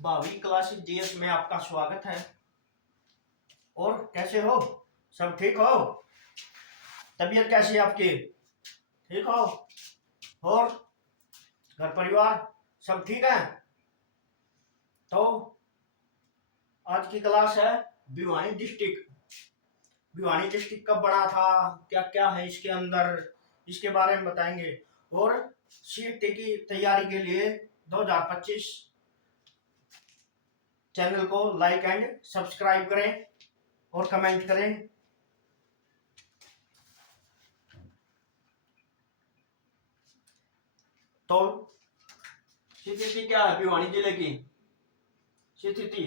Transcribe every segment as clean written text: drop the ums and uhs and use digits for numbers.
12वीं class GS में आपका स्वागत है। और कैसे हो? सब ठीक हो? तबीयत कैसी है आपकी? ठीक हो? और घर परिवार सब ठीक है? तो आज की क्लास है भिवानी डिस्ट्रिक्ट। भिवानी डिस्ट्रिक्ट कब बना था, क्या क्या है इसके अंदर, इसके बारे में बताएंगे। और सीईटी की तैयारी के लिए 2025 चैनल को लाइक एंड सब्सक्राइब करें और कमेंट करें। तो स्थिति क्या है भिवानी जिले की? स्थिति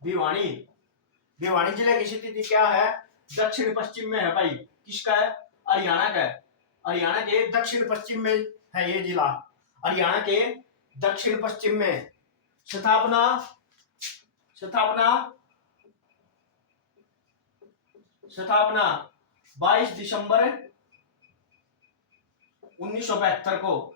भिवानी भिवानी जिले की स्थिति क्या है? दक्षिण पश्चिम में है भाई। किसका है? हरियाणा का है। हरियाणा के दक्षिण पश्चिम में है ये जिला। हरियाणा के दक्षिण पश्चिम में। स्थापना स्थापना स्थापना 22 दिसंबर 1972 को।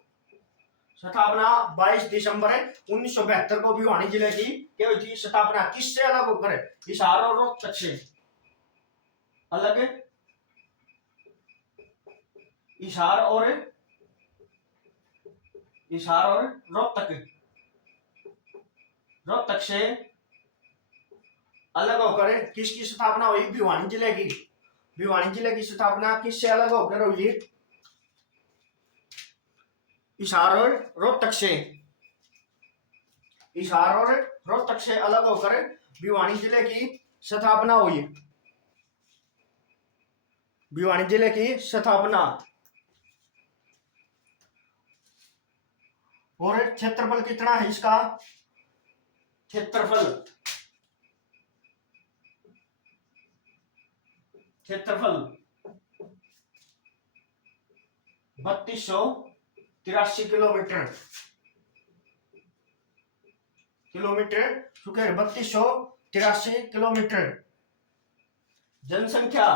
स्थापना 22 दिसंबर 1972 को भिवानी जिले की क्या हुई थी स्थापना? किससे अलग होकर? हिसार और रोहतक से अलग। हिसार और रोहतक से अलग होकर किसकी स्थापना हुई? भिवानी जिले की। भिवानी जिले की स्थापना किससे अलग होकर हुई? हिसार और रोहतक से। हिसार और रोहतक से अलग होकर भिवानी जिले की स्थापना हुई। भिवानी जिले की स्थापना। और क्षेत्रफल कितना है इसका? क्षेत्रफल 3283 किलोमीटर। 3283 किलोमीटर। जनसंख्या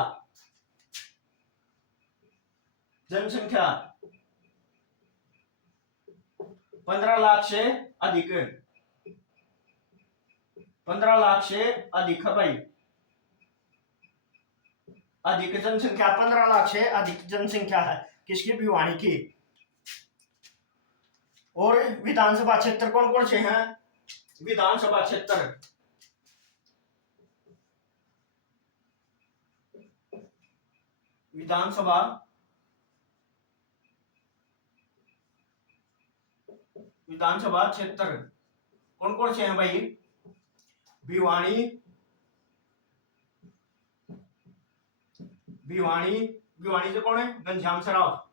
15 लाख से अधिक। 15 लाख से अधिक है भाई। अधिक जनसंख्या 15 लाख से अधिक जनसंख्या है किसकी? भिवानी की। और विधानसभा क्षेत्र कौन कौन से हैं? विधानसभा क्षेत्र विधानसभा क्षेत्र कौन कौन से हैं भाई? भिवानी भिवानी से कौन है? घनश्याम सर्राफ।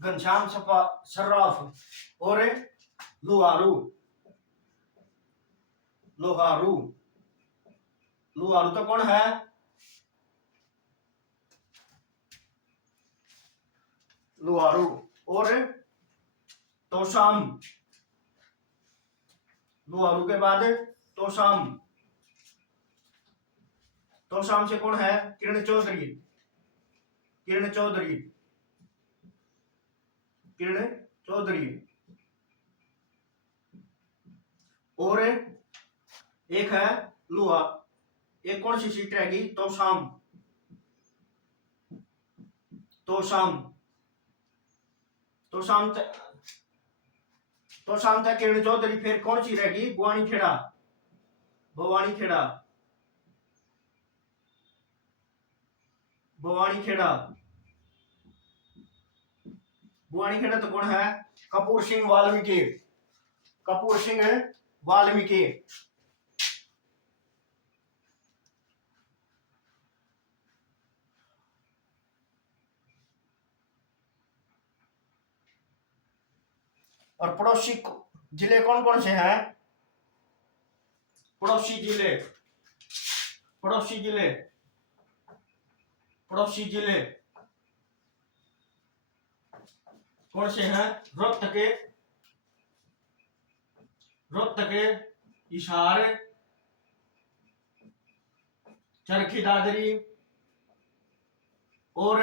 घनश्याम सर्राफ और लोहारू तो कौन है? लोहारू और तोशाम। लोहारू के बाद तोशाम से कौन है? किरण चौधरी। और एक है लोहा। एक कौन सी सीट रहेगी? तोशाम तक किरण चौधरी। फिर कौन सी रहेगी? भवानी खेड़ा तो कौन है? कपूर सिंह वाल्मीकि। और पड़ोसी जिले कौन कौन से हैं? पड़ोसी जिले कौन से हैं? रोहतक, हिसार, चरखी दादरी, और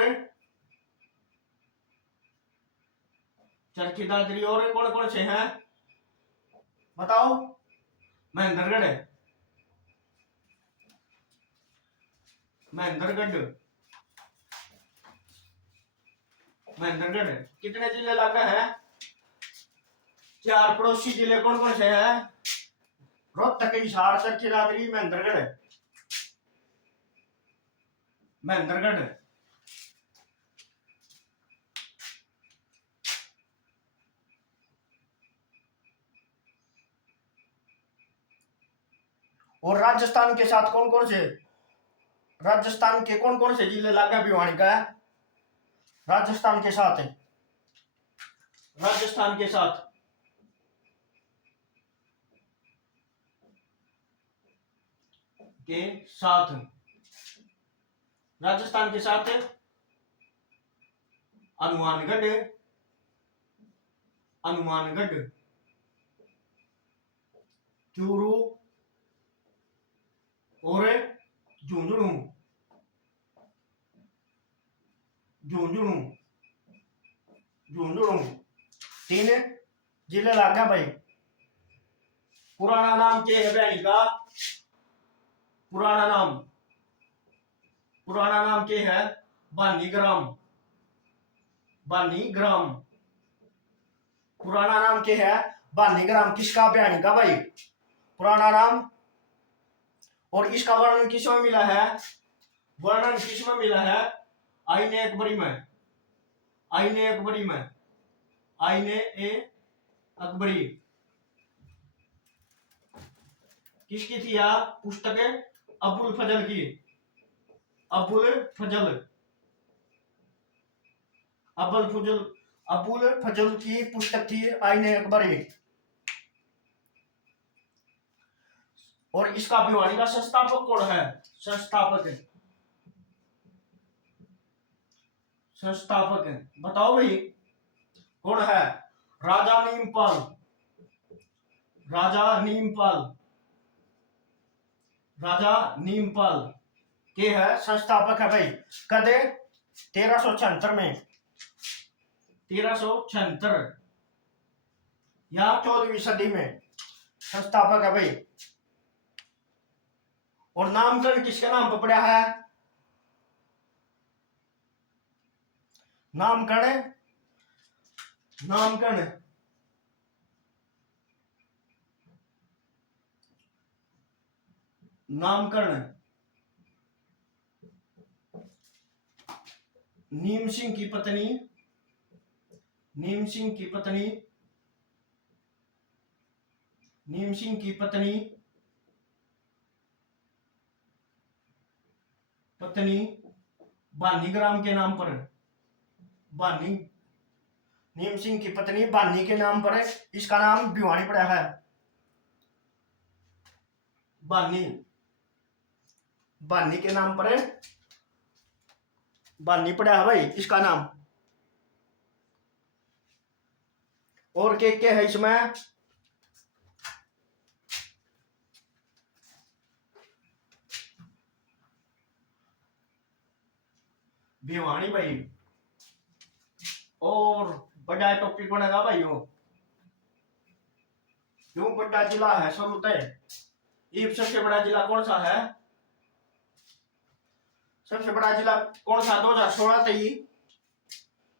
चरखी दादरी, और कौन कौन से हैं बताओ। महेंद्रगढ़ है, महेंद्रगढ़, महेंद्रगढ़। कितने जिले लागा है? 4 पड़ोसी जिले कौन कौन से हैं? रोहतक, हिसार, चरखी दादरी, महेंद्रगढ़, महेंद्रगढ़। और राजस्थान के साथ कौन कौन से, राजस्थान के कौन कौन से जिले लागे भिवानी का है? राजस्थान के साथ है, राजस्थान के साथ के साथ, राजस्थान के साथ हनुमानगढ़, हनुमानगढ़, चूरू और झुंझुनू, झुंझुनू, झुंझुनू। 3 जिले लागे भाई। पुराना नाम क्या है भैनी का? पुराना नाम, पुराना नाम क्या है? बानीग्राम, बानीग्राम। पुराना नाम क्या है? बानीग्राम। किसका? भैनी का भाई, पुराना नाम। और इसका वर्णन किसमें मिला है? वर्णन किसमें मिला है? आईने अकबरी में, आईने अकबरी में, आईने ए अकबरी। किसकी थी यह पुस्तक? अबुल फजल की, अबुल फजल, अबुल फजल, अबुल फजल की पुस्तक थी आईने अकबरी। और इसका भिवानी का संस्थापक कौन है? संस्थापक, संस्थापक बताओ भाई कौन है? राजा नीमपाल, राजा नीमपाल, राजा नीमपाल के है संस्थापक है भाई। कदे 1376 में, 1376 या 14वीं सदी में संस्थापक है भाई। और नामकरण किसके नाम पर पड़ा है? नामकरण, नामकरण नामकरण नीम सिंह की पत्नी, नीम सिंह की पत्नी, नीम सिंह की पत्नी, पत्नी बानीग्राम के नाम पर, बानी, नीम सिंह की पत्नी बानी के नाम पर इसका नाम भिवानी पड़ा है। बानी, बानी के नाम पर बानी पड़ा है भाई इसका नाम। और क्या है इसमें? भिवानी भाई। और बड़ा टॉपिक बनेगा भाई वो, क्यों बड़ा जिला है शुरू है। ये सबसे बड़ा जिला कौन सा है? सबसे बड़ा जिला कौन सा? 2016 तक ही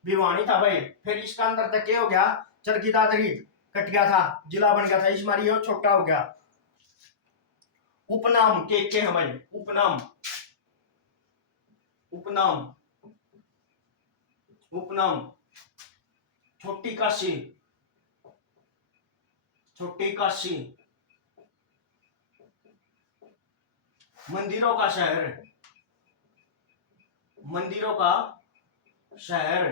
भिवानी था भाई। फिर इसका अंदर तक क्या हो गया? चरखी दादरी कट गया था, जिला बन गया था। इस मारी छोटा हो गया। उपनाम के है भाई, उपनाम, उपनाम, उपनाम छोटी काशी, छोटी काशी, मंदिरों का शहर, मंदिरों का शहर।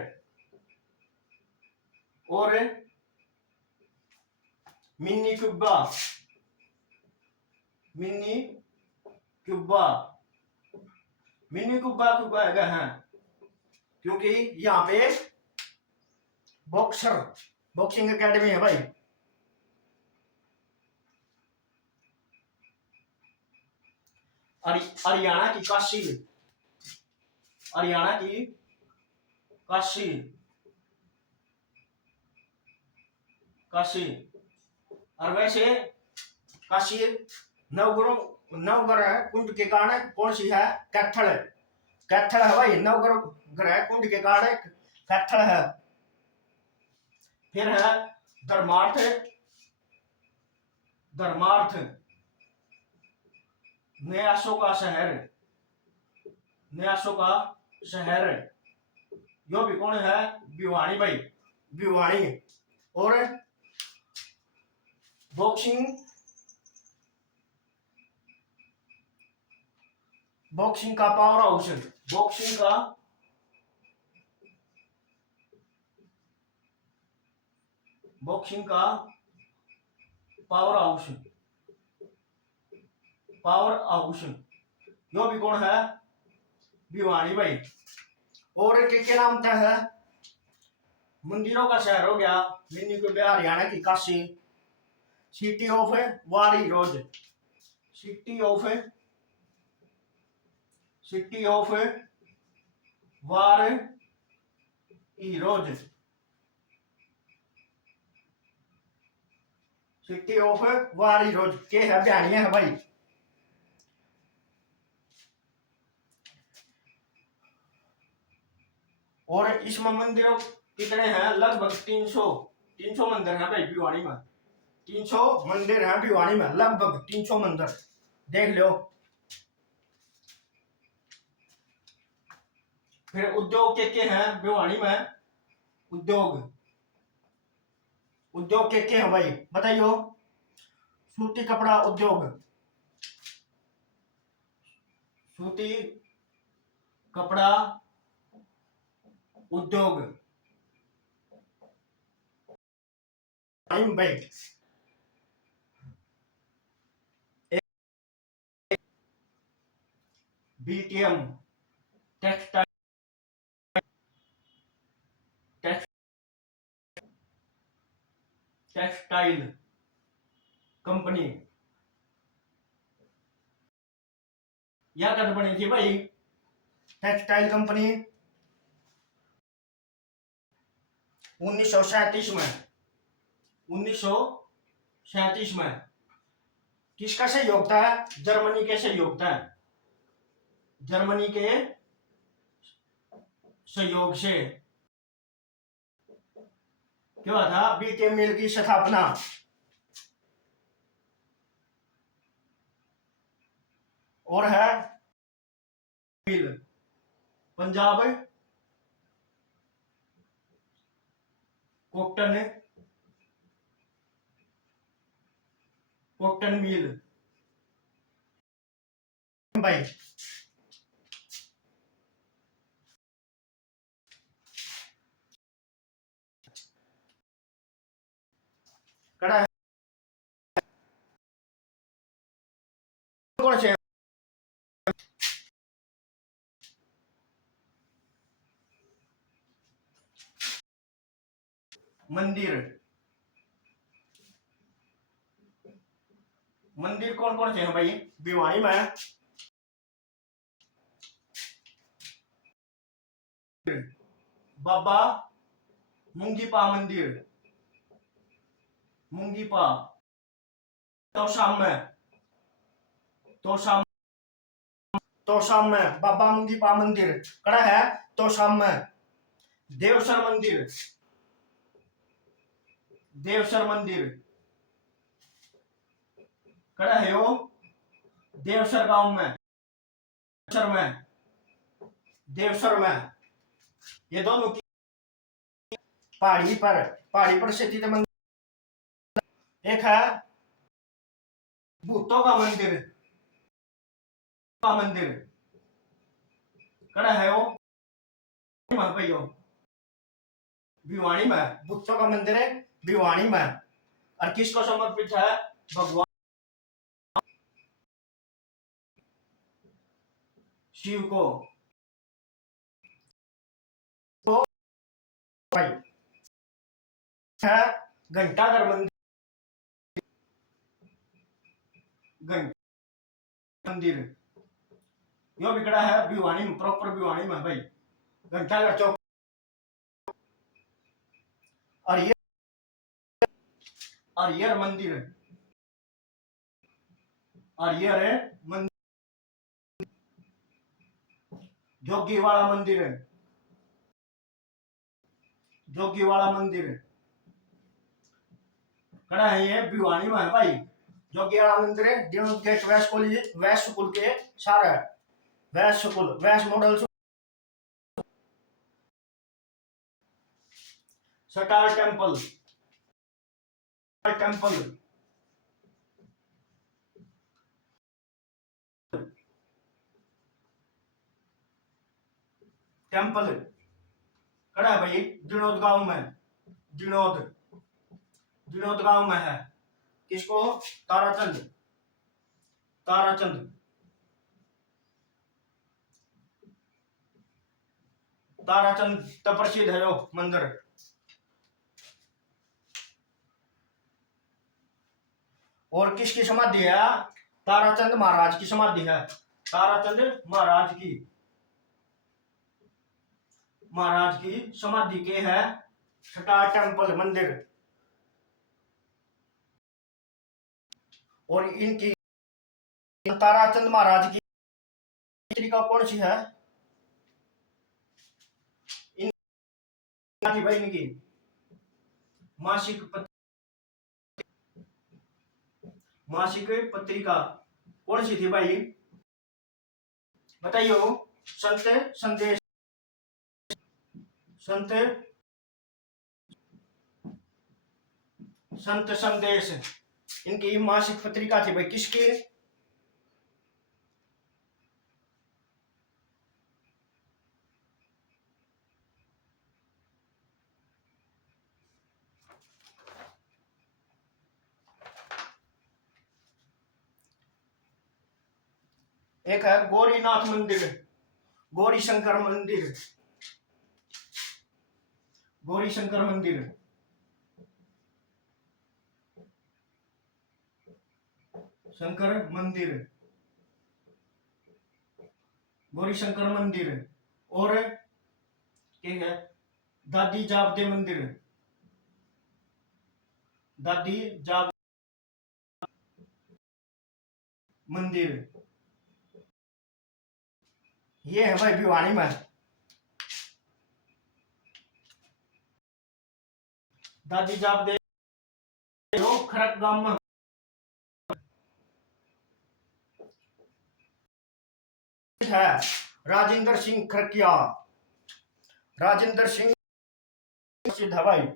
और mini Cuba, mini Cuba, mini Cuba Cuba है क्योंकि यहाँ पे बॉक्सर, बॉक्सिंग एकेडमी है भाई। हरियाणा की काशी, हरियाणा की काशी, काशी। और वैसे काशी नवग्रह कुंड के कारण कौन सी है? कैथल। कैथल है भाई, नवग्रह ग्रह कुंड के कारण कैथल है। फिर है धर्मार्थ, धर्मार्थ न्यासों का शहर, न्यासों का शहर। यो भी कौन है? भिवानी भाई, भिवानी। और बॉक्सिंग, बॉक्सिंग का पावर हाउस, बॉक्सिंग का बॉक्सिंग का पावर हाउस, पावर हाउस। यो भी कौन है? भिवानी भाई। और के नाम क्या है? मंदिरों का शहर हो गया मिनी को हरियाणा की काशी, सिटी ऑफ वारी रोज, सिटी ऑफ, सिटी ऑफ वार ई रोज, सिटी ऑफ वारी रोज के है बयानिया है भाई। और इसमें मंदिरों कितने हैं? लगभग 300 मंदिर हैं भाई भिवानी में, 300 मंदिर हैं भिवानी में, लगभग 300 मंदिर देख लो। फिर उद्योग के हैं भिवानी में? उद्योग, उद्योग के हैं भाई बताइयो? सूती कपड़ा उद्योग, सूती कपड़ा उद्योग भाई। बीटीएम टेक्सटाइल, टेक्सटाइल कंपनी, यह कब बनी थी भाई? टेक्सटाइल कंपनी 1937 में, 1937 में। किसका सहयोग था? जर्मनी के सहयोग था, जर्मनी के सहयोग से क्या था? बीटीएम मिल की स्थापना। और है मिल पंजाब कॉटन, कॉटन मिल भाई। कड़ा है कौन से? मंदिर, मंदिर कौन कौन से हैं भाई भिवानी में? बाबा मुंगीपा मंदिर, मुंगीपा। तोशाम में, तोशाम, तोशाम में बाबा मुंगीपा मंदिर कड़ा है। तोशाम में देवसर मंदिर, देवसर मंदिर कड़ा है वो देवसर गांव में, देवसर में, देवसर में। ये दोनों की पहाड़ी पर स्थित मंदिर। एक है भूतों का मंदिर, का मंदिर कड़ा है वो भैया भिवानी में, भूतों का मंदिर है भिवानी में। और किसको समर्पित है? भगवान शिव को। तो भाई है घंटाघर मंदिर, घंटा मंदिर यो बिगड़ा है भिवानी में, प्रॉपर भिवानी में भाई, घंटाघर चौक। और ये मंदिर है, और ये है मंदिर, जोगी वाला मंदिर है, जोगी वाला मंदिर है, कड़ा है ये भिवानी में है भाई। जोगी वाला मंदिर है, Dinod gate west college, west school के सारा है, west school, west model star temple, temple temple कड़ा है भाई, दिनोद गांव में, दिनोद, दिनोद गांव में है। किसको? ताराचंद, ताराचंद, ताराचंद तो प्रसिद्ध है जो मंदिर। और किसकी समाधि है? ताराचंद महाराज की समाधि है, ताराचंद महाराज की, महाराज की समाधि के है सटार टेम्पल मंदिर। और इनकी ताराचंद महाराज की पत्रिका कौन सी है? इनकी भाई, इनकी मासिक मासिक पत्रिका कौन सी थी भाई, बताइयो? संत संदेश, संत, संत संदेश इनकी मासिक पत्रिका थी भाई। किसकी? एक है गौरीनाथ मंदिर, गौरी शंकर मंदिर, गौरी शंकर मंदिर, शंकर मंदिर, गौरी शंकर मंदिर। और क्या है? दादी जापदे मंदिर, दादी जाप मंदिर, ये है भाई भिवानी में, दादी जापदे खरक गांव में है। राजेंद्र सिंह खरकिया, राजेंद्र सिंह प्रसिद्ध है भाई,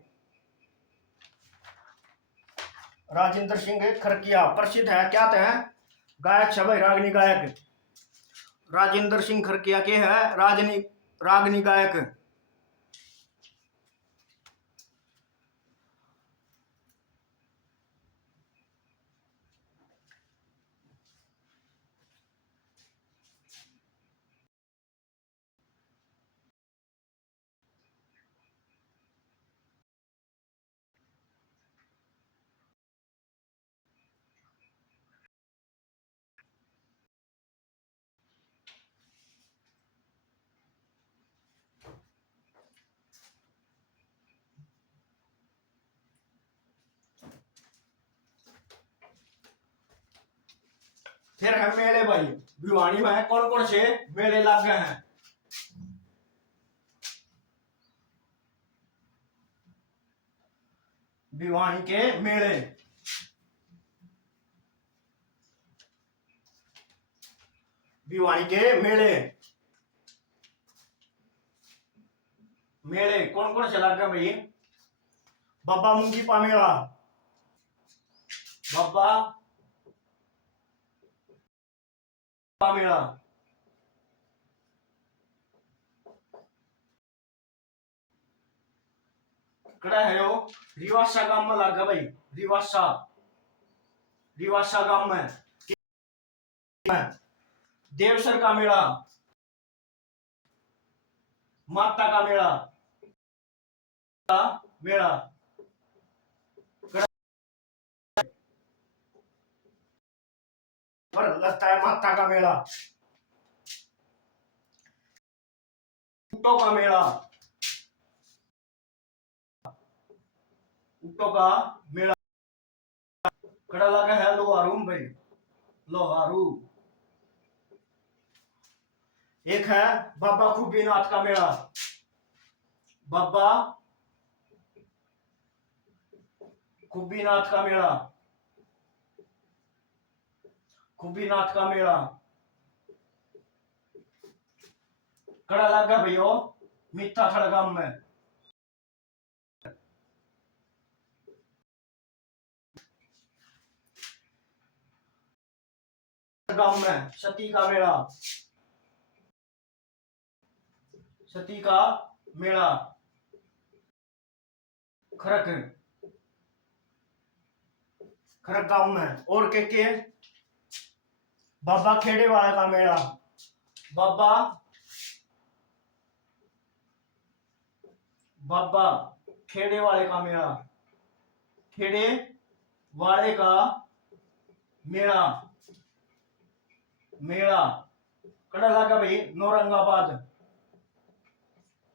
राजेंद्र सिंह खरकिया प्रसिद्ध है। क्या थे? गायक है भाई, रागनी गायक, राजेंद्र सिंह खरकिया के है राजनी, रागनी गायक। फिर है मेले भाई, भिवानी में कौन कौन से मेले लग गए हैं? भिवानी के मेले, भिवानी के मेले, मेले कौन कौन से लग गए भाई? बाबा मुंगी पामेला, बाबा पामेला, कड़ा है वो रिवासा गांव में लग गया भाई, रिवासा, रिवासा गांव में। देवसर का मेला, माता का मेला, मेला पर लगता है माता का मेला। ऊँटों का मेला, ऊँटों का मेला। कड़ा लगा है लोहारू में भाई, लोहारू। एक है बाबा खूबीनाथ का मेला, बाबा खूबीनाथ का मेला, खूबीनाथ का मेला। कड़ा लगा भैया मिठा खड़गाम में। गांव में सती का मेला, सती का मेला। खरक, खरक गांव में। और के बाबा खेड़े वाला का मेला, बाबा बाबा खेड़े वाले का मेला, खेड़े वाले का मेला, मेला। कड़ा लगा भाई नौरंगाबाद,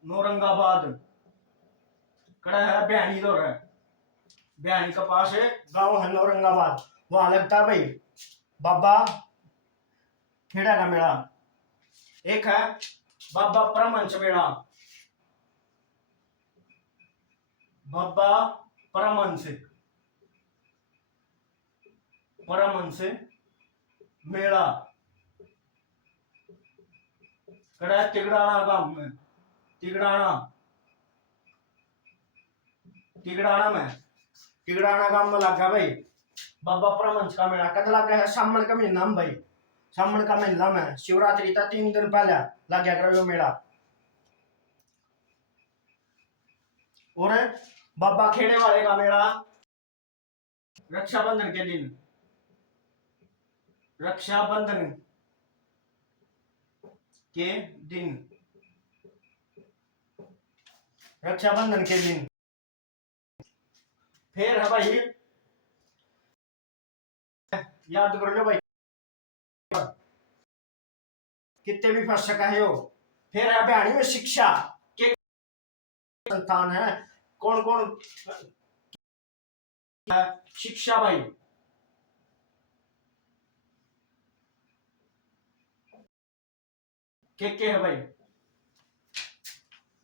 नौरंगाबाद। कड़ा है बयानी दौर है, बयानी के पास है गांव है नौरंगाबाद, वहां लगता है भाई बाबा खेड़ा का मेला। एक है बाबा परमहंस मेला, बाबा परमहंस, परमहंस मेला। कड़ा तिगड़ाना गांव में, तिगड़ाना, तिगड़ाना में, तिगड़ाना गांव में लगा भाई बाबा परमहंस का मेला। कद लगा है सावन का महीना में भाई, सावन का महीना में शिवरात्रि था 3 दिन पहले लग गया करो मेला। और बाबा खेड़े वाले का मेला रक्षाबंधन के दिन, रक्षाबंधन के दिन, रक्षाबंधन के दिन। फिर है भाई याद कर लो भाई कितने भी फंस सका है हो। फिर है बयानी में शिक्षा के संस्थान है, कौन कौन है? शिक्षा भाई, के है भाई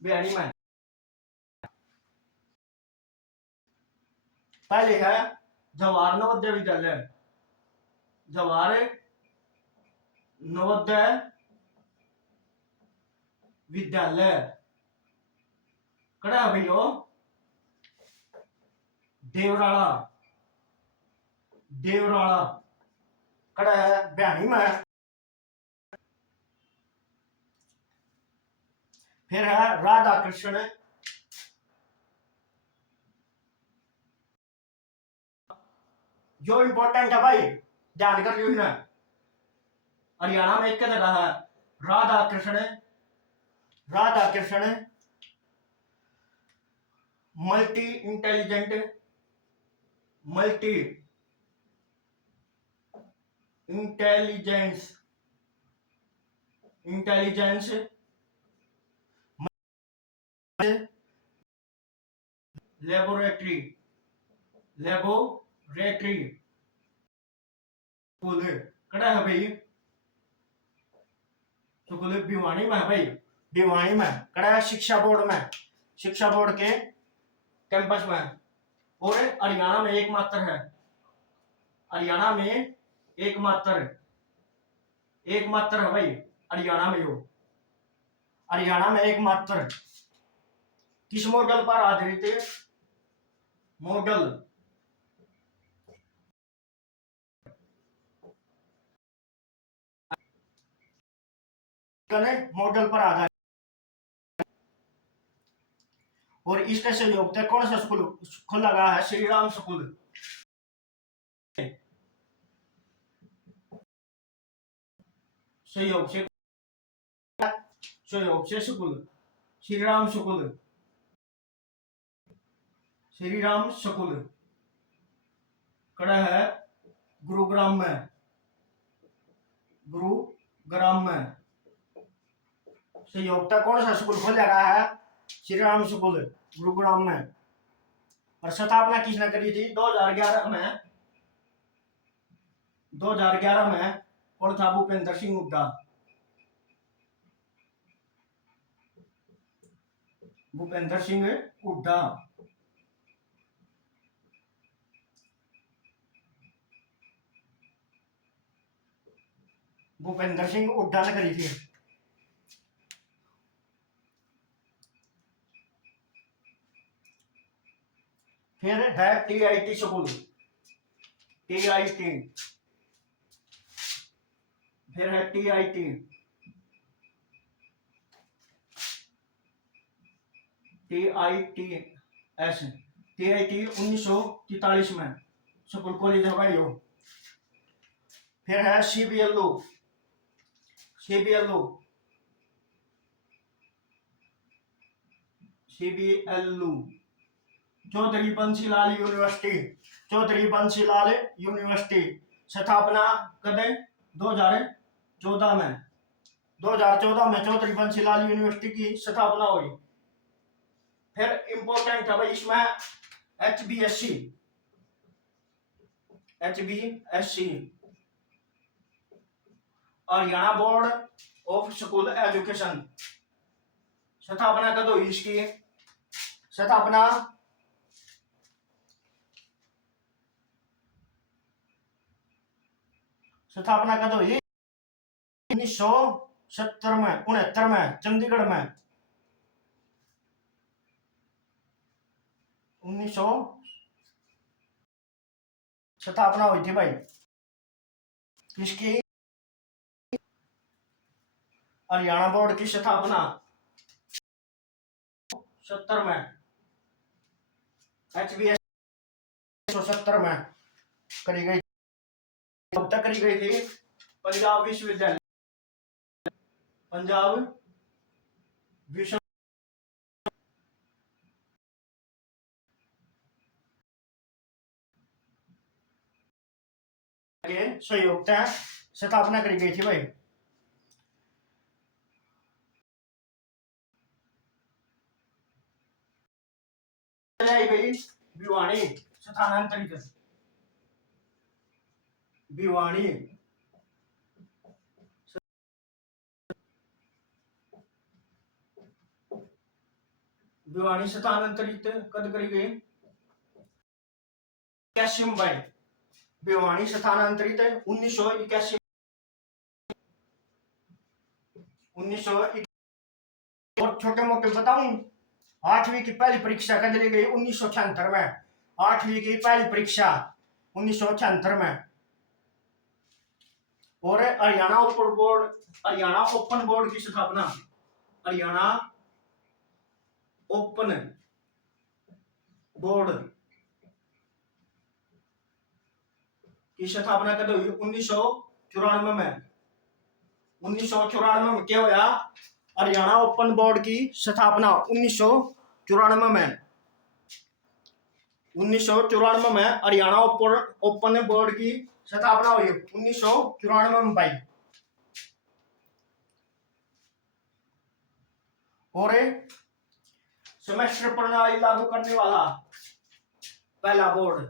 बयानी में। पहले है जवाहर नवोदय विद्यालय, जवाहर नवोदय विद्यालय। कड़ा भैया देवराला, देवराला। कड़ा है बयानी में। फिर है राधा कृष्ण, जो इंपॉर्टेंट है भाई ध्यान कर लियो ना। हरियाणा में एक जगह है Radha Krishna, Radha Krishna multi intelligent, multi intelligence, intelligence laboratory, laboratory school. कड़ा है भाई स्कूल भिवानी में है भाई, भिवानी में। कड़ा है शिक्षा बोर्ड में, शिक्षा बोर्ड के कैंपस में। और हरियाणा में एकमात्र है, हरियाणा में एकमात्र, एकमात्र है भाई हरियाणा में। हो हरियाणा में एकमात्र। किस मॉडल पर आधारित है? मॉडल, मॉडल पर आधारित। और इसके सहयोग से कौन सा स्कूल खुला गया है? श्री राम स्कूल, सहयोग से, सहयोग से school Shri Ram school, Shri Ram school. कड़ा है गुरुग्राम में, गुरुग्राम में सहयोगिता कौन सा स्कूल खोला गया है? श्री राम स्कूल गुरुग्राम में। और स्थापना किसने करी थी? 2011 में। 2011 में कौन था? भूपेंद्र सिंह हुड्डा। भूपेंद्र सिंह हुड्डा। भूपेंद्र सिंह हुड्डा ने करी थी। फिर है TIT स्कूल, TIT। फिर है TIT, TITS। TIT 1943 में स्कूल कॉलेज होगा यो। फिर है CBLU, CBLU, CBLU Chaudhary Bansilal university, Chaudhary Bansilal university. स्थापना कदे? 2014 में। 2014 में चौधरी बंसीलाल यूनिवर्सिटी की स्थापना हुई। फिर इंपॉर्टेंट है भाई इसमें HBSC, HBSC Haryana board of school education. स्थापना कब हुई इसकी? स्थापना कब हुई? 1970 में, 69 में, चंडीगढ़ में। 1900 स्थापना हुई थी भाई किसकी? हरियाणा बोर्ड की स्थापना 70 में। HBS 170 में करी गई। कब तक करी गई थी? पंजाब विश्वविद्यालय, पंजाब विश्व के सहयोगिता स्थापना करी गई थी भाई। गई भिवानी स्थानांतरित, भिवानी भिवानी स्थानांतरित कद करी गई? 81 में भाई। भिवानी स्थानांतरित 1981, 1981। और छोटे मोटे बताऊं, 8वीं की पहली परीक्षा कब ली गई? 1976 में। 8वीं की पहली परीक्षा 1976 में। और Haryana open board, Haryana open board की स्थापना, हरियाणा ओपन बोर्ड की स्थापना कब हुई? 1994 में। 1994 में क्या हुआ? हरियाणा ओपन बोर्ड की स्थापना 1994 में। 1994 में हरियाणा ओपन बोर्ड की स्थापना हुई 1994 में भाई। और सेमेस्टर प्रणाली लागू करने वाला पहला बोर्ड,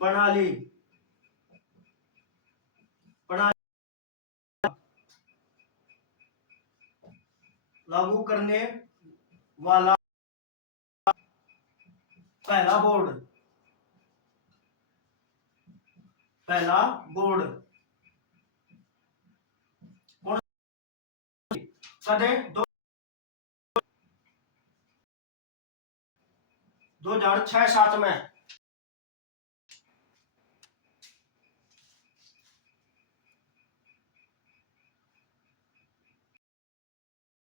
प्रणाली लागू करने वाला पहला बोर्ड, पहला बोर्ड कौन? कदे? 2006-07 में।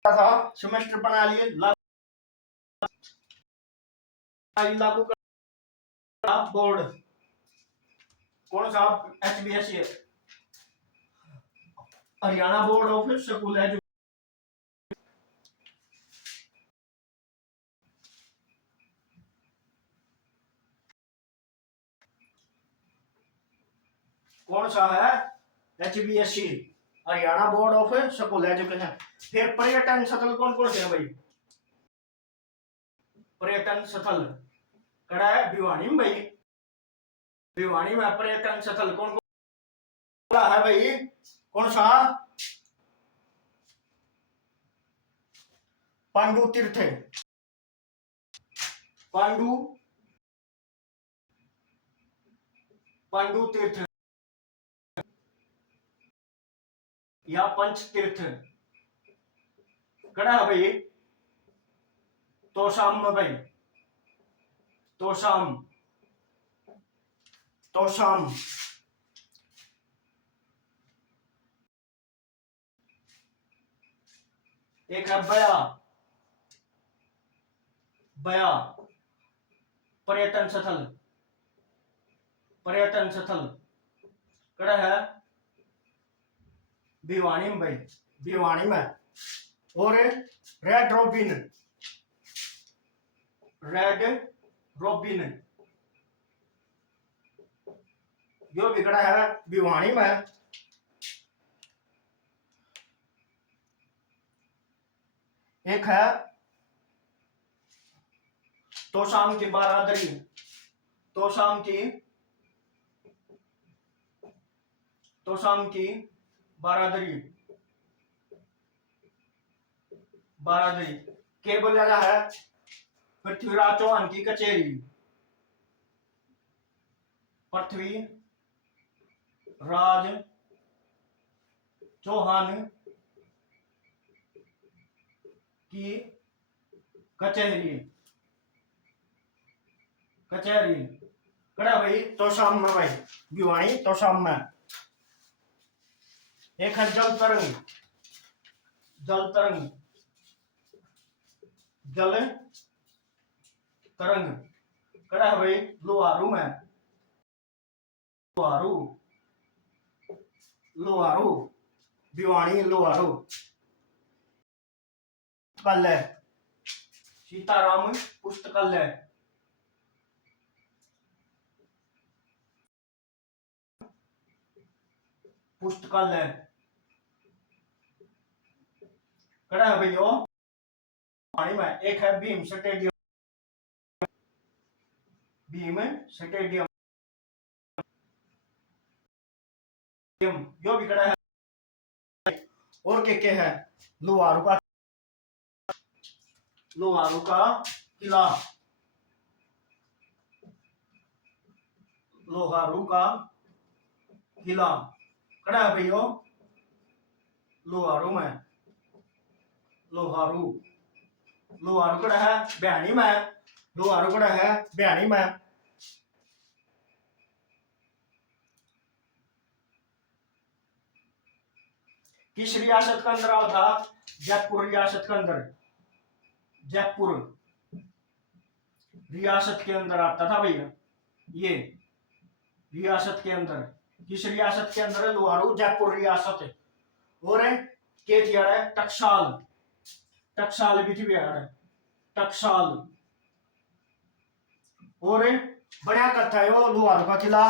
था सेमेस्टर प्रणाली लागू कर बोर्ड कौन सा? HBSC, Haryana board of school education. कौन सा है? HBSC, Haryana board of school education. फिर पर्यटन स्थल कौन कौन से हैं भाई? पर्यटन स्थल कड़ा है भिवानी में भाई। भिवानी में पर्यटन स्थल कौन कौन है भाई? कौन सा? पांडु तीर्थ, पांडु पांडु तीर्थ या पंच तीर्थ कड़ा है भाई? तोशाम में भाई, तोशाम, तोशाम। एक है बया, बया पर्यटन स्थल, पर्यटन स्थल कड़ा है भिवानी में भाई, भिवानी में। और रेड रोबिन, रेड रोबिन यो भी कड़ा है भिवानी में। एक है तोशाम की बारादरी, तोशाम की, तोशाम की बारादरी, बारादरी के बोला जा है पृथ्वीराज चौहान की कचेरी, पृथ्वी राज चौहान की कचहरी, कचहरी कड़ा भाई? तोशाम में भाई, भिवानी तोशाम में। एक है जल तरंग, जल तरंग, जल तरंग कड़ा है भाई? लोहारू में, लोहारू, लोहारू भिवानी लोहारू। पुस्तकालय, सीताराम पुस्तकालय, पुस्तकालय कड़ा है भैया? पानी में। एक है भीम स्टेडियम, भीम स्टेडियम जो भी कड़ा है। और क्या है? लोहारू का, लोहारू का किला, लोहारू का किला कड़ा है भैया? लोहारू में, लोहारू, लोहारू कड़ा है बयानी में, लोहारू कड़ा है बयानी में। किस रियासत का अंदर आता था? जयपुर रियासत के अंदर, जयपुर रियासत के अंदर आता था भैया ये, रियासत के अंदर। किस रियासत के अंदर है लोहारू? जयपुर रियासत है। और के थियाड़ है टकसाल, टकसाल भी थी बिहार है, टकसाल। और बढ़िया कथा है वो लोहारू का किला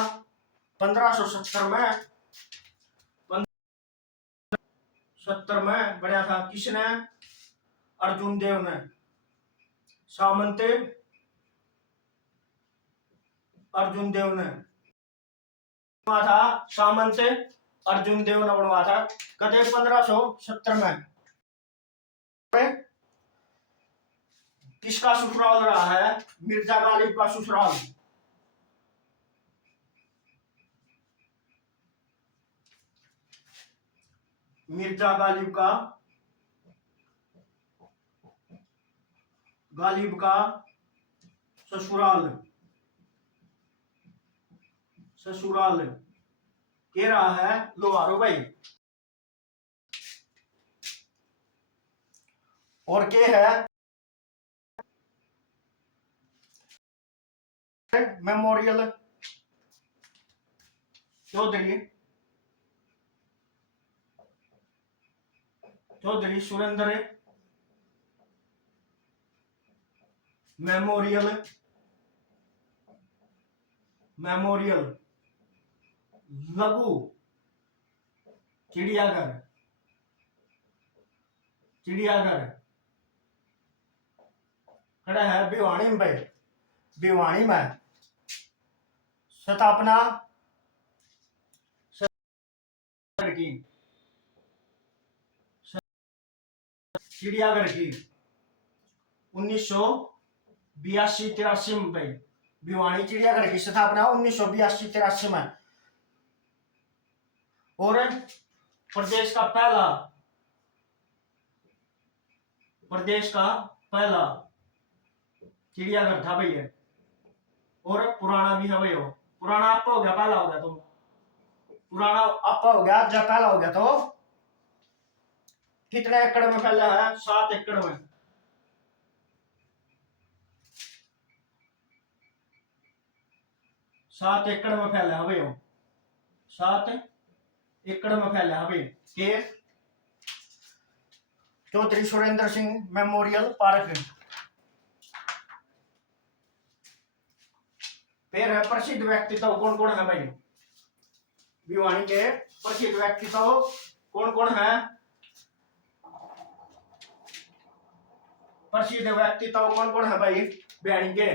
1570 में, 70 में बढ़िया था। किसने? अर्जुन देव ने, सामंत अर्जुन देव ने बनवा था, सामंत अर्जुन देव ने बनवा था कदे 1570 में। किसका ससुराल रहा है? मिर्जा गालिब का ससुराल, मिर्जा गालिब का, गालिब का ससुराल, ससुराल के रहा है लोहारू भाई। और के है memorial Chaudhary, Chaudhary Surendra memorial, memorial लघु चिड़ियाघर, चिड़ियाघर खड़ा है भिवानी में भाई, भिवानी में। स्थापना की चिड़ियाघर की 1982-83 में भाई, भिवानी चिड़ियाघर की स्थापना 1982-83 में। और प्रदेश का पहला चिड़ियाघर था भैया। और पुराना भी है भैया, पुराना आपका हो गया, पहला हो गया तो पुराना आपका हो गया, जब पहला हो गया तो कितने एकड़ में फैला है? 7 एकड़ में। 7 एकड़ में फैला है भैया, 7 एकड़ में फैला है भाई के चौधरी सुरेंद्र सिंह मेमोरियल पार्क। फिर है प्रसिद्ध व्यक्तित्व, कौन कौन है भाई? भिवानी के प्रसिद्ध व्यक्तित्व कौन कौन है? प्रसिद्ध व्यक्तित्व कौन कौन है भाई भिवानी के,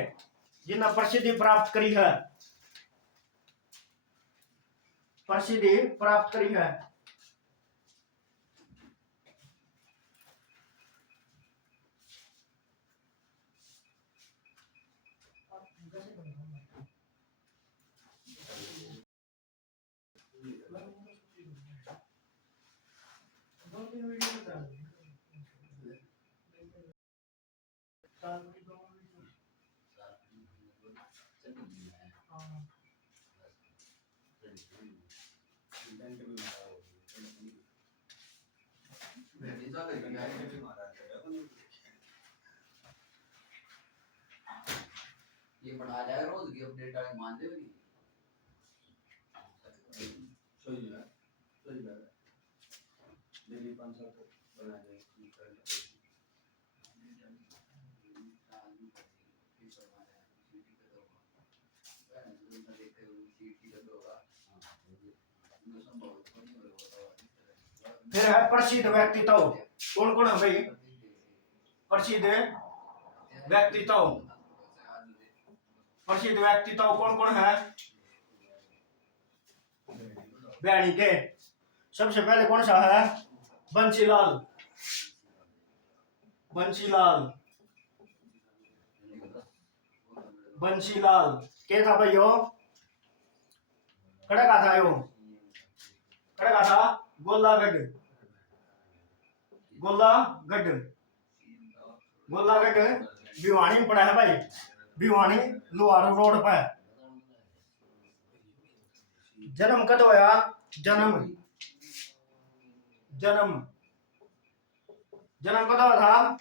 जिन्हें प्रसिद्धि प्राप्त करी है? प्रसिद्धि प्राप्त करी है। ये बना जाएगा रोज की अपडेट आए मान दे नहीं सही है डेली 500 तक बना जाए फिर है प्रसिद्ध व्यक्तित्व, कौन कौन है भाई? प्रसिद्ध व्यक्तित्व, प्रसिद्ध व्यक्तित्व कौन कौन है भिवानी के? सबसे पहले कौन सा है? बंसीलाल, बंसीलाल, बंसीलाल के था भाई? यो कड़ा का था, यो कड़ा का था? गोलागढ़, गोलागढ़, गोलागढ़ भिवानी में पड़ा है भाई, भिवानी लोहारू रोड पर। जन्म कद होया? जन्म जन्म जन्म कद हुआ था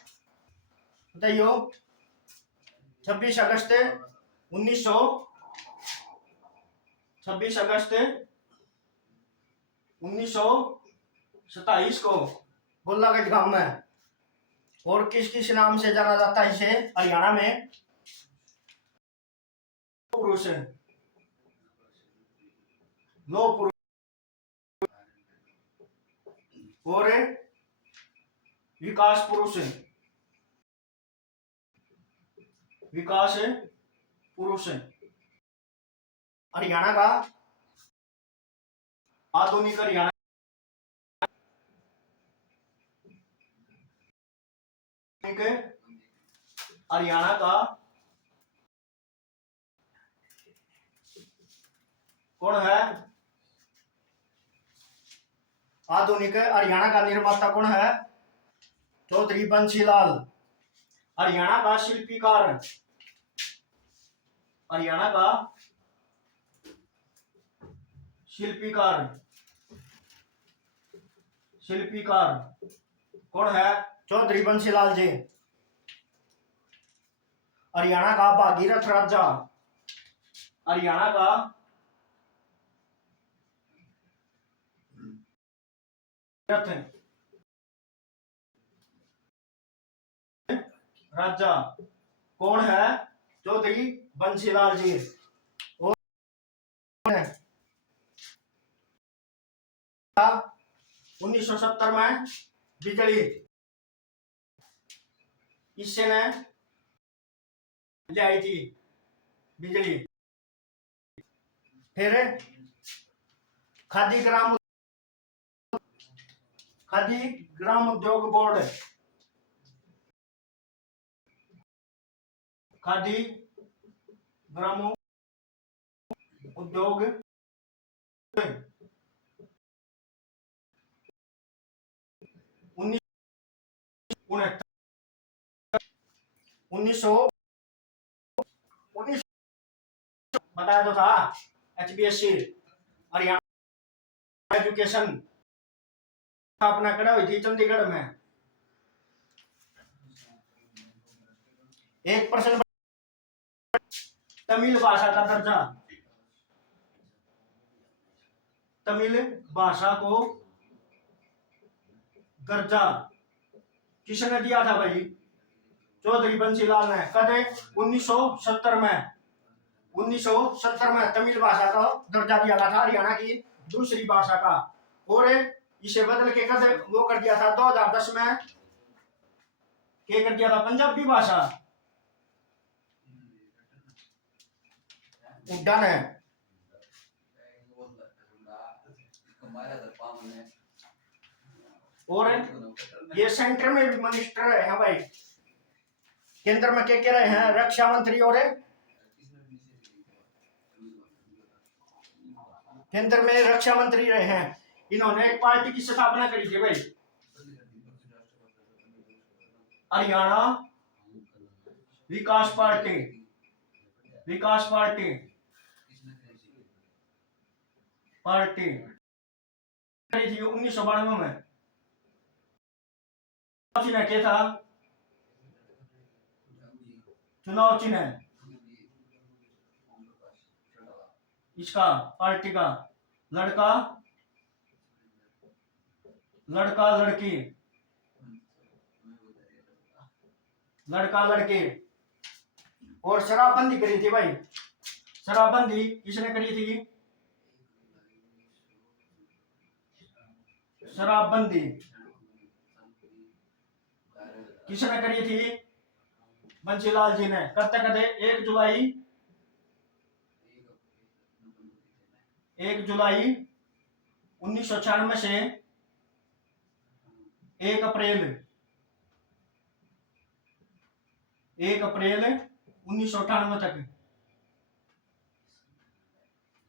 बताइयो? 26 अगस्त 1927 को गोलागढ़ गांव में। और किस किस नाम से जाना जाता है इसे हरियाणा में? पुरुष, लो पुरुष, और विकास पुरुष, विकास पुरुष। हरियाणा का आधुनिक हरियाणा, हरियाणा का कौन है? आधुनिक हरियाणा का निर्माता कौन है? चौधरी बंसीलाल। हरियाणा का शिल्पीकार, हरियाणा का शिल्पीकार, शिल्पीकार कौन है? चौधरी बंसीलाल जी। हरियाणा का भागीरथ राजा, हरियाणा का राजा कौन है? चौधरी बंसीलाल जी। और 1970 में बिजली इससे ने ले आई थी बिजली। फिर खादी ग्राम उद्योग बोर्ड, खादी ग्राम उद्योग 1969 बताया तो था। HBSC हरियाणा एजुकेशन स्थापना करा हुई थी चंडीगढ़ में। एक प्रश्न, तमिल भाषा का दर्जा, तमिल भाषा को दर्जा किसने दिया था भाई? चौधरी बंसीलाल ने। कद 1970 में 1970 में तमिल भाषा का दर्जा दिया था हरियाणा की दूसरी भाषा का। और इसे बदल के कद वो कर दिया था 2010 में, क्या कर दिया था? पंजाबी भाषा उड्डयन है। और ये सेंटर में भी मिनिस्टर है भाई। केंद्र में क्या रहे हैं? रक्षा मंत्री। और केंद्र में रक्षा मंत्री रहे हैं। इन्होंने एक पार्टी की स्थापना करी थी भाई, हरियाणा विकास पार्टी। विकास पार्टी करी थी 1992 में। चिन्ह क्या था? चुनाव चिन्ह इसका पार्टी का लड़का लड़की, लड़का लड़की। और शराबबंदी करी थी भाई। शराबबंदी किसने करी थी? शराबबंदी किसने करी थी? बंसीलाल जी ने। करते करते 1 जुलाई 1996 से 1 अप्रैल 1998 तक,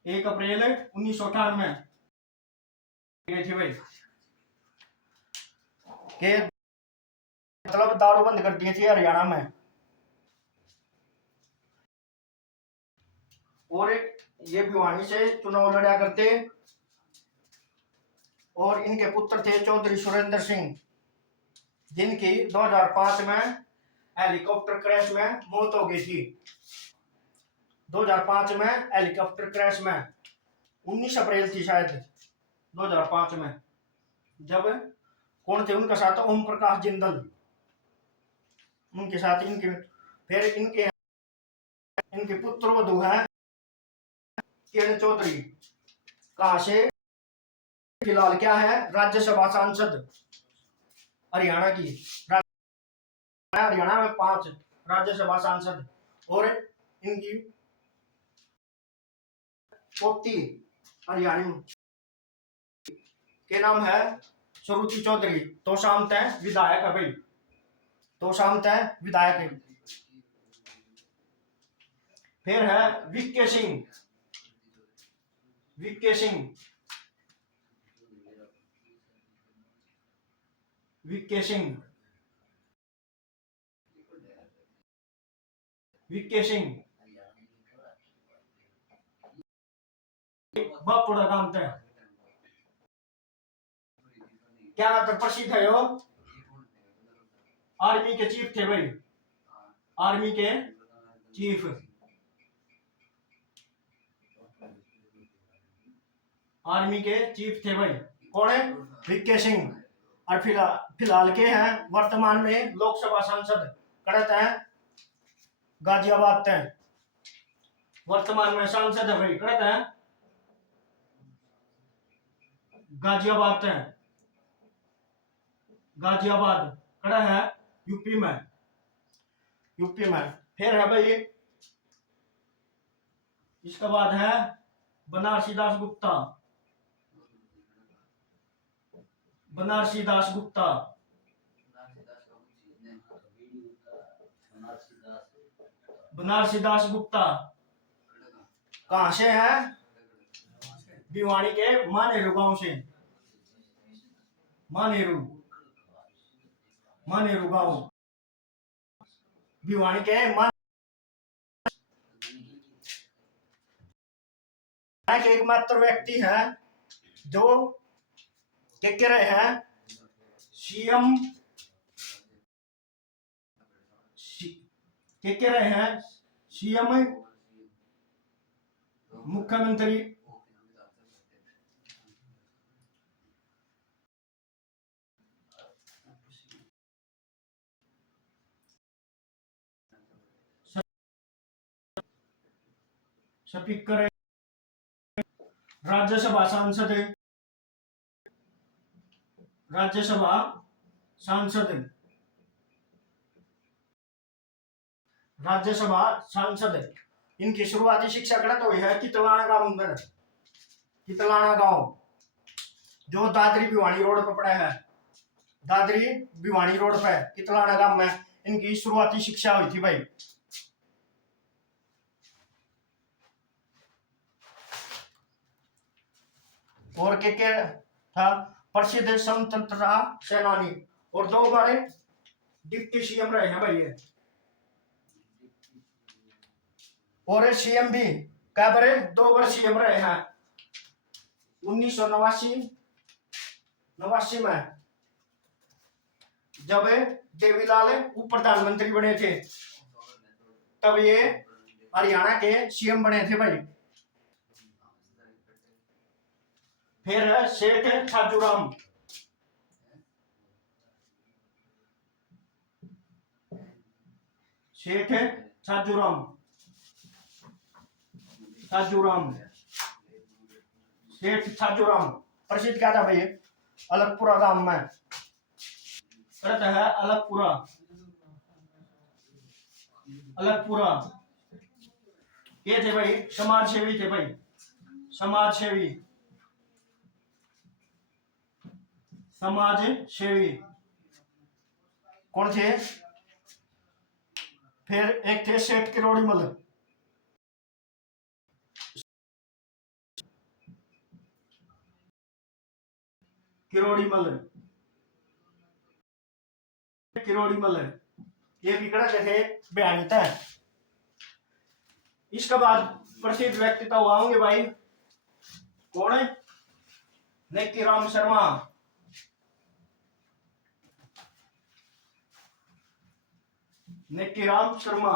1 अप्रैल 1998 में गई थी भाई के मतलब दारू बंद कर दी थी हरियाणा में। और ये भिवानी से चुनाव लड़ा करते। और इनके पुत्र थे चौधरी सुरेंद्र सिंह, जिनकी 2005 में हेलीकॉप्टर क्रैश में मौत हो गई थी। 2005 में हेलीकॉप्टर क्रैश में 19 अप्रैल थी शायद 2005 में। जब कौन थे उनका साथ? ओम प्रकाश जिंदल उनके साथ। इनके फिर इनके पुत्र वधु हैं किरण चौधरी। कहां से? फिलहाल क्या है? राज्यसभा सांसद हरियाणा की। हरियाणा में 5 राज्यसभा सांसद। और इनकी पोती हरियाणा के नाम है सुरुचि चौधरी। तो शामत है विधायक है भाई। तो शामत है विधायक है। फिर है VK Singh. VK Singh VK Singh VK Singh बापुड़ा काम थे। क्या नाम प्रसिद्ध है? वो आर्मी के चीफ थे भाई। आर्मी के चीफ। आर्मी के चीफ थे भाई। कौन है? वीके सिंह। और फिलहाल के हैं वर्तमान में लोकसभा सांसद करते हैं गाजियाबाद से। वर्तमान में सांसद है भाई करते हैं गाजियाबाद है, गाजियाबाद कड़ा है यूपी में, यूपी में। फिर है भाई इसके बाद है बनारसी दास गुप्ता, बनारसी दास गुप्ता, बनारसी दास गुप्ता कहाँ से है? भिवानी के मानेरू गांव से, मानेरू, मानेरू गांव, भिवानी के के एकमात्र व्यक्ति हैं जो क्या कह रहे हैं सीएम, क्या कह रहे हैं सीएम, मुख्यमंत्री, स्पीकर, राज्यसभा सांसद, राज्यसभा सांसद, राज्यसभा सांसद। इनकी शुरुआती शिक्षा कड़ा तो है कितलाना गांव में, कितलाना गांव जो दादरी भिवानी रोड पर पड़ा है, दादरी भिवानी रोड पे कितलाना गांव में इनकी शुरुआती शिक्षा हुई थी भाई। और क्या था प्रसिद्ध स्वतंत्रता सेनानी और 2 बार डिप्टी सीएम रहे हैं भाई ये। और सीएम भी क्या बारे 2 बार सीएम रहे हैं 1989 में जब देवीलाल उप प्रधानमंत्री बने थे, तब ये हरियाणा के सीएम बने थे भाई। फिर सेठ छाजूराम, सेठ छाजूराम, छाजूराम, सेठ छाजूराम प्रसिद्ध क्या था भाई अलगपुरा गांव में पड़ता है, अलगपुरा, अलगपुरा। ये थे भाई समाज सेवी थे भाई, समाज सेवी, समाज सेवी कौन थे? फिर एक थे सेठ किरोड़ीमल, किरोड़ीमल, किरोड़ीमल ये भी कड़ा थे बयानी था। इसके बाद प्रसिद्ध व्यक्तित्व होंगे भाई कौन है? नेकीराम शर्मा, नेकीराम शर्मा,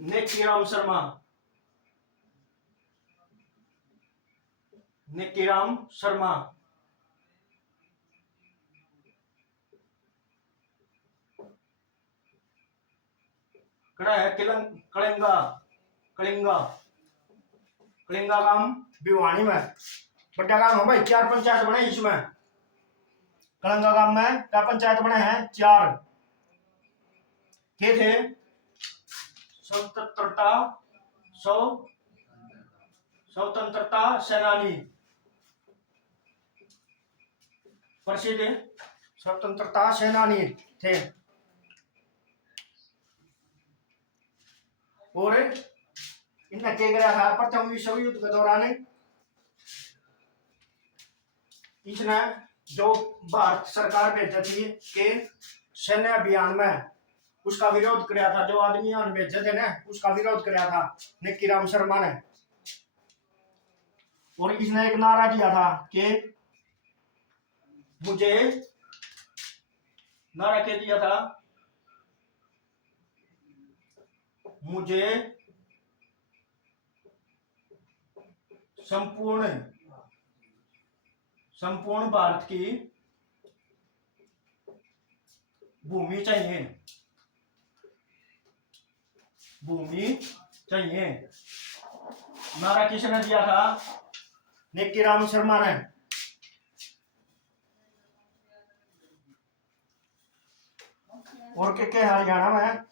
नेकीराम शर्मा, नेकीराम शर्मा। कड़ा है कलिंगा, कलिंगा, कलिंगा गांव भिवानी में बड़ा गांव है भाई। 4 पंचायत बने इसमें, कलिंगा गांव में क्या पंचायत बने हैं 4। के थे स्वतंत्रता स्वतंत्रता सेनानी, प्रसिद्ध स्वतंत्रता सेनानी थे। और इनने क्या करा था प्रथम विश्व युद्ध के दौरान इसने जो भारत सरकार भेजी थी के सैन्य अभियान में उसका विरोध किया था, जो आदमी भेजे थे ना उसका विरोध किया था नेकीराम शर्मा ने। और इसने एक नारा दिया था कि मुझे, नारा क्या दिया था? मुझे संपूर्ण संपूर्ण भारत की भूमि चाहिए, भूमि चाहिए। नारा किसने दिया था? निक्की राम शर्मा ने। और के हरियाणा में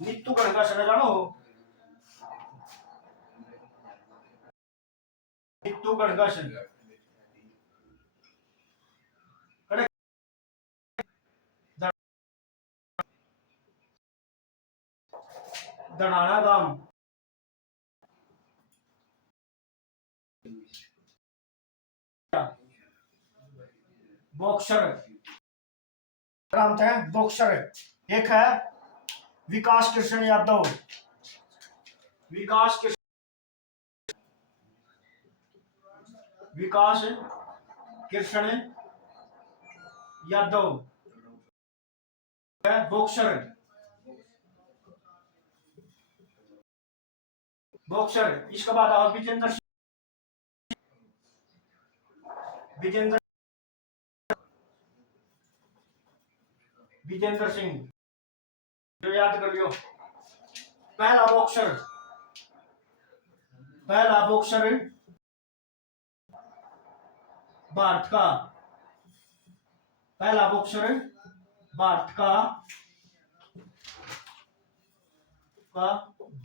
नीतू गढ़गा सर जानो? नीतू गढ़गा सर दड़ाना गांव बॉक्सर नाम थे बॉक्सर। एक है विकास कृष्ण यादव। विकास कृष्ण यादव है बॉक्सर। बॉक्सर इसके बाद आओ विजेंद्र विजेंद्र सिंह, जो याद कर लियो। पहला बॉक्सर भारत का, पहला बॉक्सर भारत का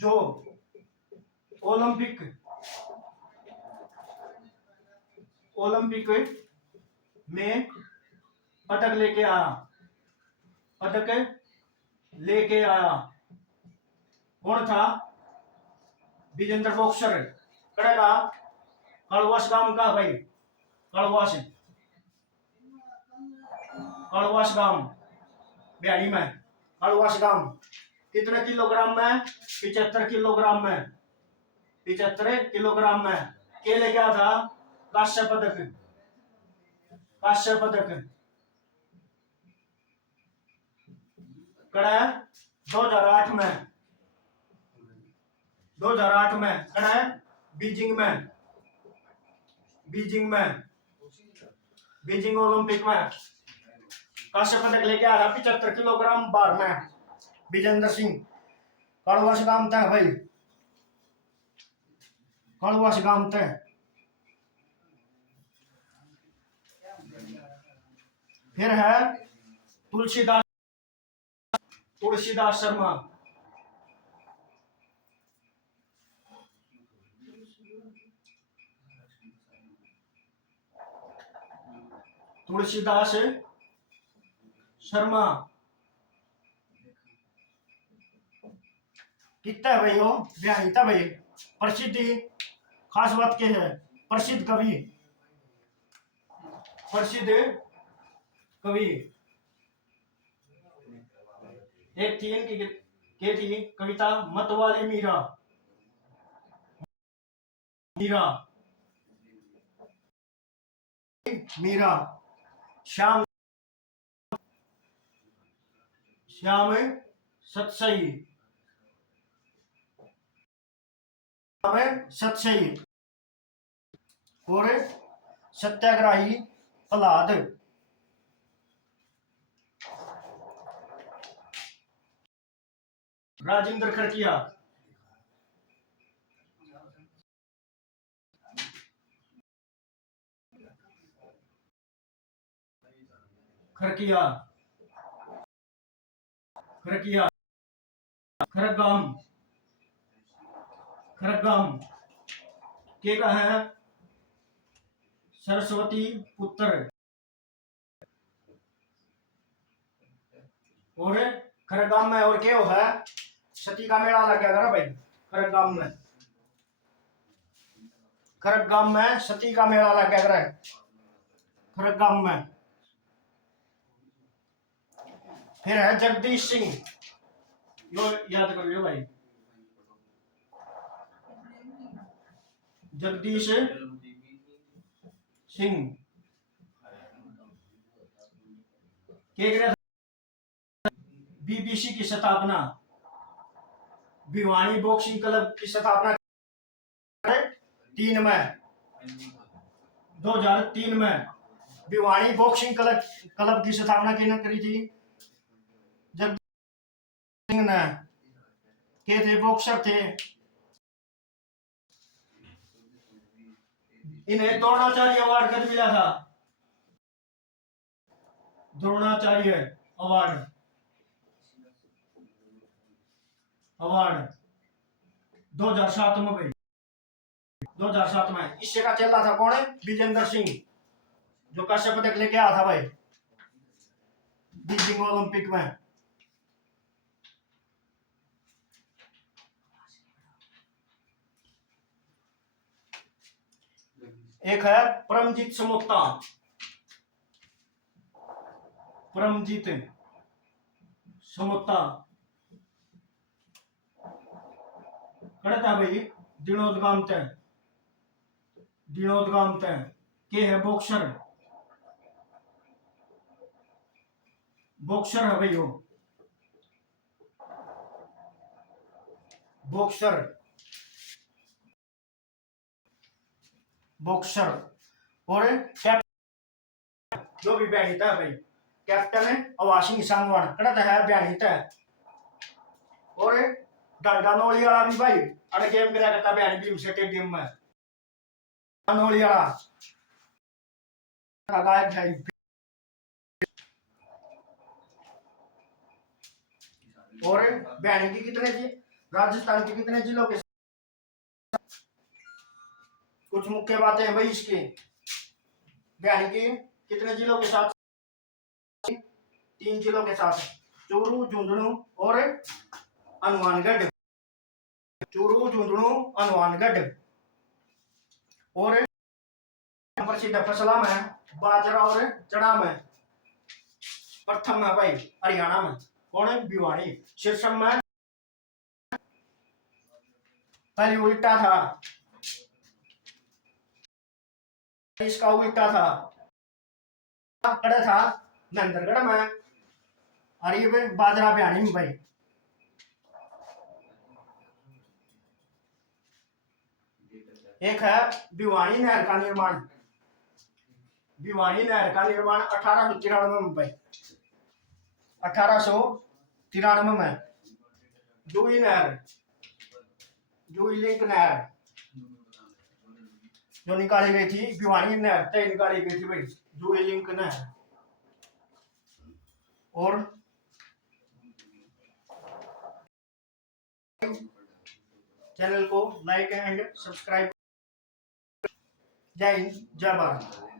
जो ओलंपिक में पदक लेके आया कौन था? विजेंद्र बॉक्सर। कड़ेगा कड़वास गांव का भाई, कड़वास गांव बिहारी में। कड़वास गांव कितने किलोग्राम में? 75 किलोग्राम में। 75 किलोग्राम में के ले गया था कांस्य पदक। 2008 में 2008 में कड़ा बीजिंग ओलंपिक में कांस्य पदक लेके आ रहा 75 किलोग्राम बार में विजेंद्र सिंह। कड़वास गांव था भाई, कड़वास गांव थे। फिर है तुलसीदास शर्मा। तुलसीदास शर्मा कितना भाई हो बिहारी था भाई। प्रसिद्धि खास बात के है प्रसिद्ध कवि एक थी इनकी के थी कविता मतवाली मीरा श्याम सतसई और सत्याग्रही प्रहलाद। राजेंद्र खरकिया खरगाम के का है सरस्वती पुत्र। और खरगाम में और क्या है सती का मेला लग गया भाई। खरगाम में सती का मेला लग गया खरगाम में। फिर है जगदीश सिंह, यो याद कर लियो भाई। जगदीश सिंह बीबीसी की स्थापना, भिवानी बॉक्सिंग क्लब की स्थापना 2003 में भिवानी बॉक्सिंग क्लब की स्थापना किसने करी थी? सिंह ने के थे बॉक्सर थे। इन्हें द्रोणाचार्य अवार्ड कब मिला था? द्रोणाचार्य अवार्ड अवार्ड 2007 में भाई, 2007 में। इससे का चल रहा था कौन है? विजेंद्र सिंह, जो कांस्य पदक लेके आया था भाई बीजिंग ओलंपिक में। एक है परमजीत समोता, परमजीत समोता करता भाई दिनोदगाम के है बॉक्सर, बॉक्सर है भाई वो, बॉक्सर बॉक्सर। और कैप्टन जो भी बैठता है भाई, कैप्टन है अवासिंग सांगवान करता है बैठता है। और डानोली वाला भी भाई अरे गेम करा करता बैठ भी उसे टीम में, डानोली वाला गायक है। और बैठने की कितने जी राजस्थान के कितने जिलों के कुछ मुख्य बातें हैं भाई इसके। बैठने की कितने जिलों के साथ? 3 जिलों के साथ, चूरू, झुंझुनू और हनुमानगढ़। चूरू, झुंझुनू, हनुमानगढ़। और प्रसिद्ध फसलों में बाजरा और चना में प्रथम है भाई हरियाणा में कौन है? भिवानी। शीर्षक में पहले उल्टा था, इसका उल्टा था, कड़ा था महेंद्रगढ़ में, और ये बाजरा भिवानी में भाई। एक है भिवानी नहर का निर्माण, भिवानी नहर का निर्माण 1893 में भाई, 1893 में जूही नहर, जूही लिंक नहर जो निकाली गई थी, भिवानी नहर तय निकाली गई थी भाई जूही लिंक नहर। और चैनल को लाइक एंड सब्सक्राइब। जय हिंद, जय भारत।